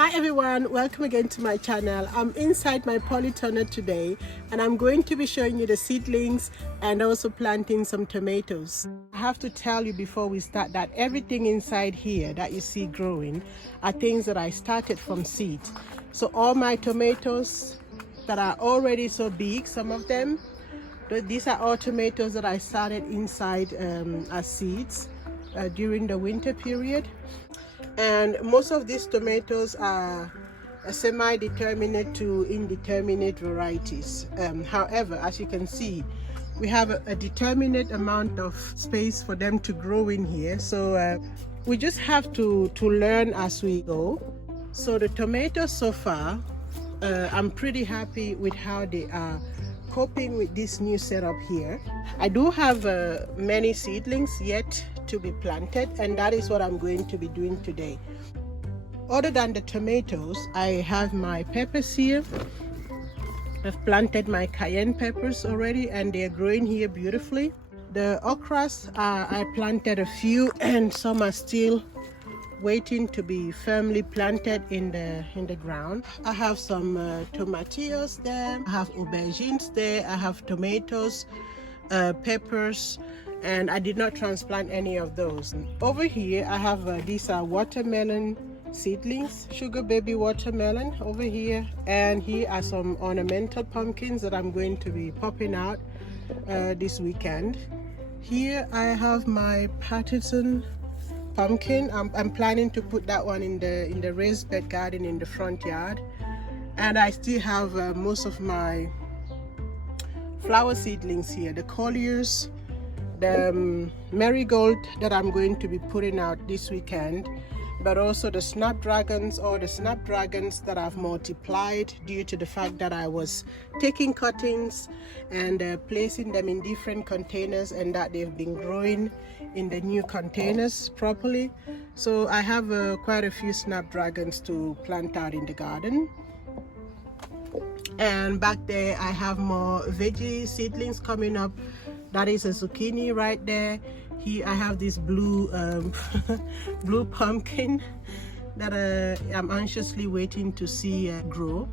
Hi everyone, welcome again to my channel. I'm inside my polytunnel today and I'm going to be showing you the seedlings and also planting some tomatoes. I have to tell you before we start that everything inside here that you see growing are things that I started from seed. So all my tomatoes that are already so big, some of them, these are all tomatoes that I started inside as seeds during the winter period. And most of these tomatoes are semi-determinate to indeterminate varieties. However, as you can see, we have a determinate amount of space for them to grow in here. So we just have to learn as we go. So the tomatoes so far, I'm pretty happy with how they are coping with this new setup here. I do have many seedlings yet to be planted, and that is what I'm going to be doing today. Other than the tomatoes, I have my peppers here. I've planted my cayenne peppers already and they're growing here beautifully. The okras, I planted a few and some are still waiting to be firmly planted in the ground. I have some tomatillos there, I have aubergines there, I have tomatoes, peppers, and I did not transplant any of those. Over here I have these are watermelon seedlings, sugar baby watermelon over here, and here are some ornamental pumpkins that I'm going to be popping out this weekend. Here I have my partisan pumpkin. I'm planning to put that one in the raised bed garden in the front yard, and I still have most of my flower seedlings here, the colliers, the marigold that I'm going to be putting out this weekend, but also the snapdragons that I've multiplied due to the fact that I was taking cuttings and placing them in different containers, and that they've been growing in the new containers properly. So I have quite a few snapdragons to plant out in the garden. And back there I have more veggie seedlings coming up. That is a zucchini right there. Here I have this blue blue pumpkin that I'm anxiously waiting to see grow.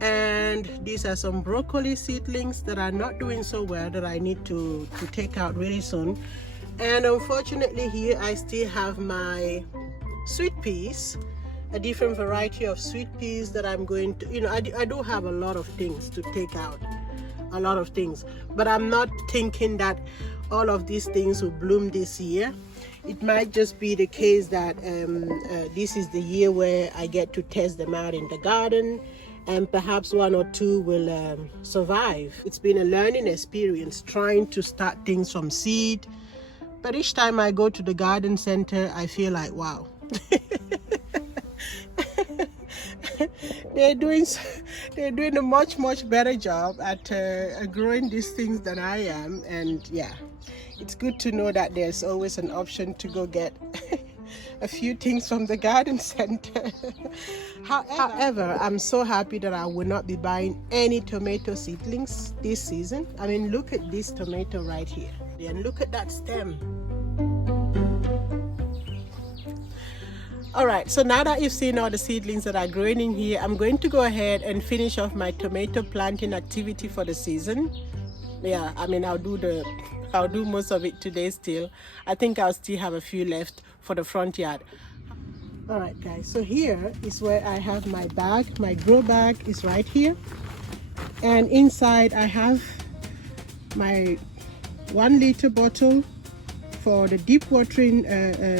And these are some broccoli seedlings that are not doing so well that I need to take out really soon. And unfortunately here I still have my sweet peas, a different variety of sweet peas that I'm going to, I do have a lot of things to take out, a lot of things, but I'm not thinking that all of these things will bloom this year. It might just be the case that this is the year where I get to test them out in the garden, and perhaps one or two will survive. It's been a learning experience trying to start things from seed, but each time I go to the garden center I feel like, wow. They're doing a much better job at growing these things than I am. And yeah, it's good to know that there's always an option to go get a few things from the garden center. However, I'm so happy that I will not be buying any tomato seedlings this season. I mean, look at this tomato right here, and look at that stem. Alright, so now that you've seen all the seedlings that are growing in here, I'm going to go ahead and finish off my tomato planting activity for the season. Yeah, I mean, I'll do most of it today still. I think I'll still have a few left for the front yard. Alright guys, so here is where I have my bag. My grow bag is right here. And inside I have my 1 liter bottle for the deep watering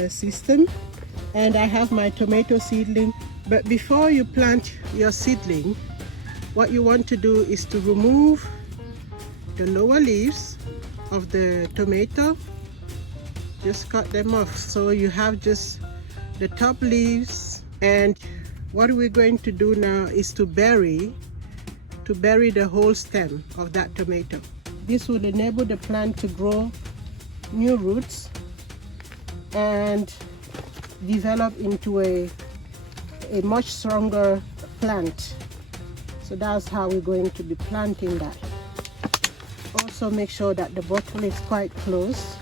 system. And I have my tomato seedling. But before you plant your seedling, what you want to do is to remove the lower leaves of the tomato. Just cut them off so you have just the top leaves. And what we're going to do now is to bury the whole stem of that tomato. This will enable the plant to grow new roots and develop into a much stronger plant. So that's how we're going to be planting that. Also make sure that the bottle is quite close.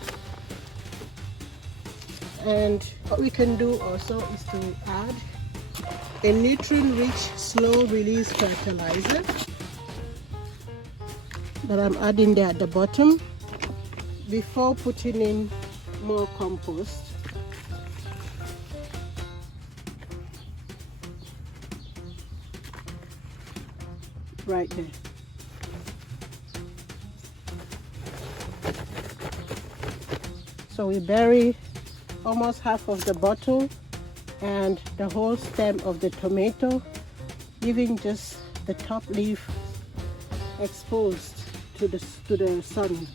And what we can do also is to add a nutrient-rich, slow-release fertilizer that I'm adding there at the bottom before putting in more compost. Right there. So we bury almost half of the bottle and the whole stem of the tomato, leaving just the top leaf exposed to the sun.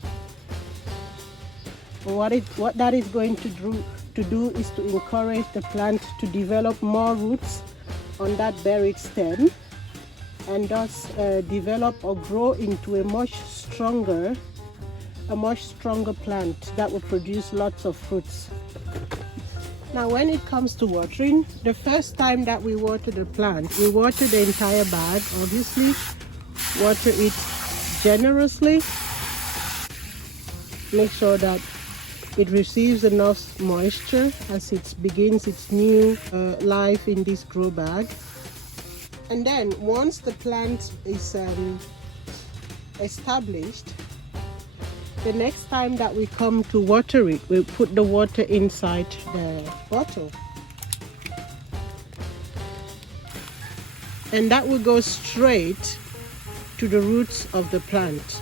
What that is going to do is to encourage the plant to develop more roots on that buried stem, and thus develop or grow into a much stronger plant that will produce lots of fruits. Now when it comes to watering, the first time that we water the plant, we water the entire bag, obviously. Water it generously. Make sure that it receives enough moisture as it begins its new life in this grow bag. And then once the plant is established, the next time that we come to water it, we'll put the water inside the bottle. And that will go straight to the roots of the plant.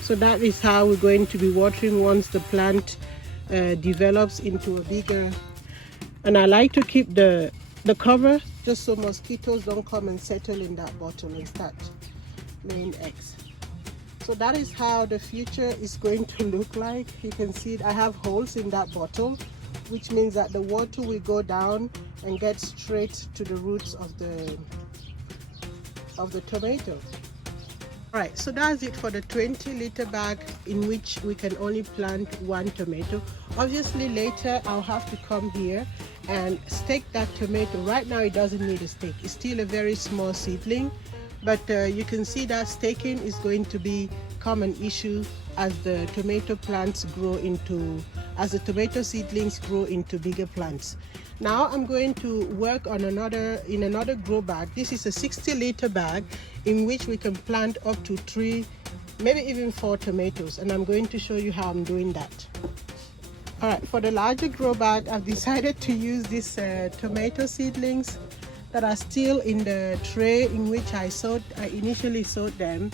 So that is how we're going to be watering once the plant develops into a bigger. And I like to keep the cover just so mosquitoes don't come and settle in that bottle and start laying eggs. So that is how the future is going to look like. You can see I have holes in that bottle, which means that the water will go down and get straight to the roots of the tomato. Alright, so that's it for the 20-liter bag in which we can only plant one tomato. Obviously later I'll have to come here and stake that tomato. Right now it doesn't need a stake. It's still a very small seedling, but you can see that staking is going to become an issue as the tomato plants grow into, as the tomato seedlings grow into bigger plants. Now I'm going to work on another grow bag. This is a 60-liter bag in which we can plant up to 3, maybe even 4 tomatoes, and I'm going to show you how I'm doing that. Alright, for the larger grow bag, I've decided to use these tomato seedlings that are still in the tray in which I initially sowed them.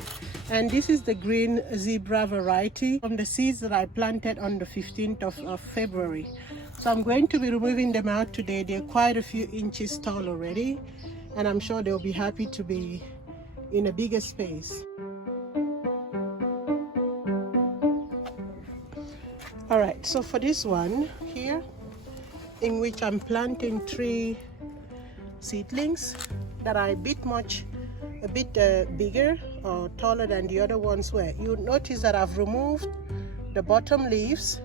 And this is the green zebra variety from the seeds that I planted on the 15th of February. So I'm going to be removing them out today. They're quite a few inches tall already, and I'm sure they'll be happy to be in a bigger space. All right, so for this one here, in which I'm planting 3 seedlings that are a bit bigger or taller than the other ones were, you'll notice that I've removed the bottom leaves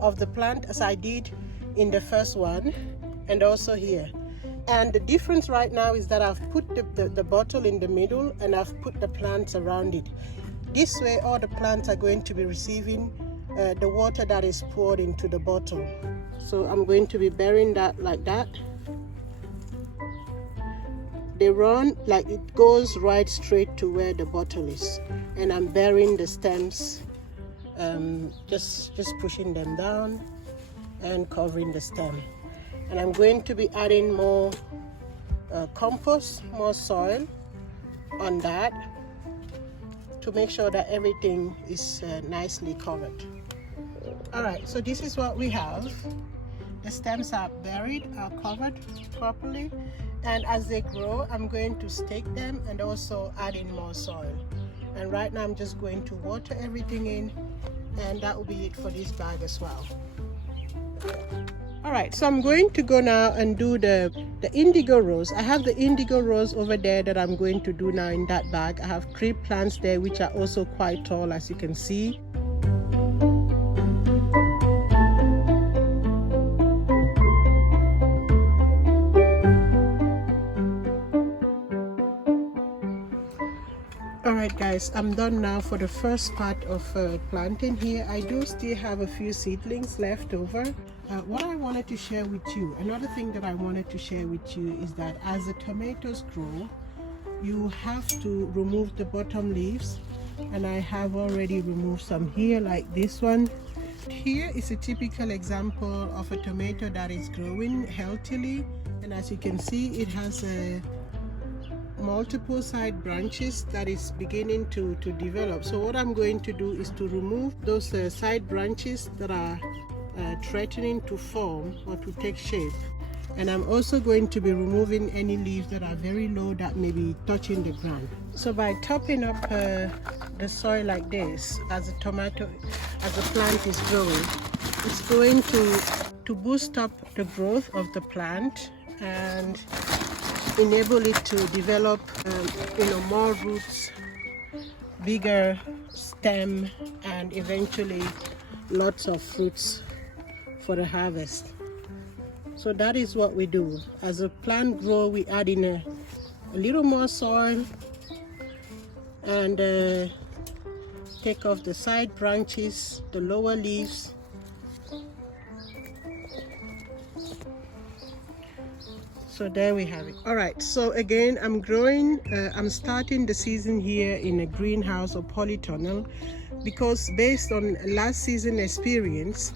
of the plant as I did in the first one, and also here. And the difference right now is that I've put the bottle in the middle and I've put the plants around it. This way all the plants are going to be receiving the water that is poured into the bottle. So I'm going to be burying that like that. They run like it goes right straight to where the bottle is, and I'm burying the stems, just pushing them down and covering the stem. And I'm going to be adding more compost, more soil on that to make sure that everything is nicely covered. All right, so this is what we have. The stems are buried, are covered properly, and as they grow I'm going to stake them and also add in more soil. And right now I'm just going to water everything in, and that will be it for this bag as well. Alright, so I'm going to go now and do the indigo rose. I have the indigo rose over there that I'm going to do now in that bag. I have 3 plants there which are also quite tall, as you can see. Alright guys, I'm done now for the first part of planting here. I do still have a few seedlings left over. what I wanted to share with you, another thing that I wanted to share with you is that as the tomatoes grow, you have to remove the bottom leaves, and I have already removed some here, like this one. Here is a typical example of a tomato that is growing healthily, and as you can see, it has multiple side branches that is beginning to develop. So what I'm going to do is to remove those side branches that are threatening to form or to take shape, and I'm also going to be removing any leaves that are very low that may be touching the ground. So by topping up the soil like this, as the plant is growing, it's going to boost up the growth of the plant and enable it to develop more roots, bigger stem, and eventually lots of fruits for the harvest. So that is what we do. As the plant grows, we add in a little more soil and take off the side branches, the lower leaves. So there we have it. All right, so again, I'm starting the season here in a greenhouse or polytunnel, because based on last season experience,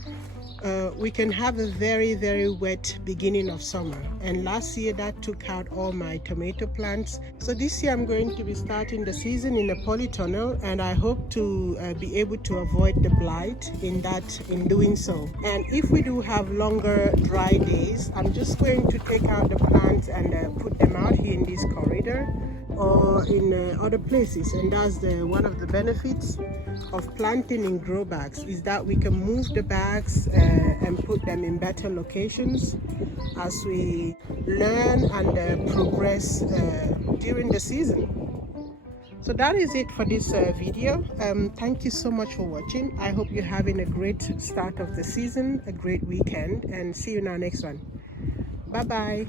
we can have a very wet beginning of summer, and last year that took out all my tomato plants. So this year I'm going to be starting the season in a polytunnel, and I hope to be able to avoid the blight in doing so. And if we do have longer dry days, I'm just going to take out the plants and put them out here in this corridor or in other places. And that's one of the benefits of planting in grow bags, is that we can move the bags and put them in better locations as we learn and progress during the season. So that is it for this video. Thank you so much for watching. I hope you're having a great start of the season, a great weekend, and see you in our next one. Bye bye.